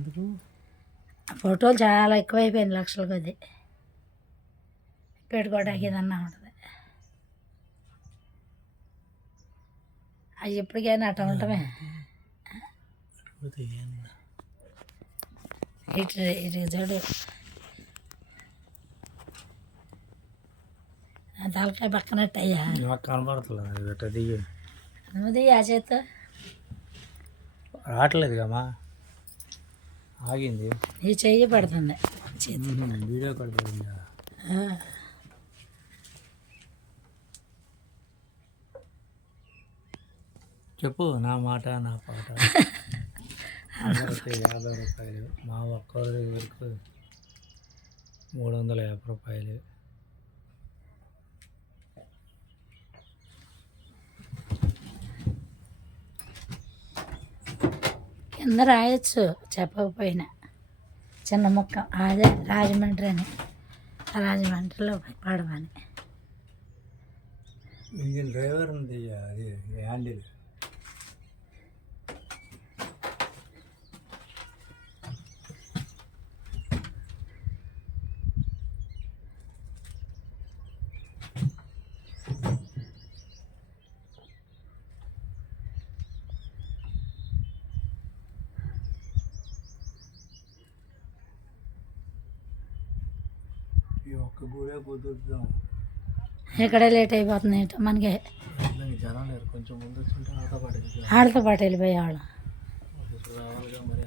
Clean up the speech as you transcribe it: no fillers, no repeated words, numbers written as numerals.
ఎందుకు ఫోటోలు చాలా ఎక్కువైపోయింది, లక్షల కొద్ది పెట్టుకోవడానికి ఏదన్నా ఉంటుంది. అవి ఎప్పటికైనా అట్లా ఉండటమే. ఇటు ఇటు చూడు, తలకాయ పక్కనట్టు అయ్యా నాకు కనబడుతుంది. నువ్వుది ఆ చేత రావట్లేదు కమ్మా, ఆగింది. ఈ చెయ్యి పడుతుంది వీడియో కాల్ పడింది. చెప్పు, నా మాట నా పాట. 50 రూపాయలు, మా ఒక్కరి దగ్గరకు 350 రూపాయలు. కింద రాయొచ్చు చెప్పకపోయినా, చిన్న ముక్క అదే రాజమండ్రి అని, రాజమండ్రిలో పడమని. ఇంజిన్ డ్రైవర్ ఉంది, అది హ్యాండిల్. ఒక్క గూడే కుదురుతాం. ఇక్కడే లేట్ అయిపోతుంది ఏంటో మనకి. జనం లేరు, కొంచెం ముందు వచ్చి ఆడతో పాటు వెళ్ళిపోయేవాళ్ళం. రావాలిగా మరి.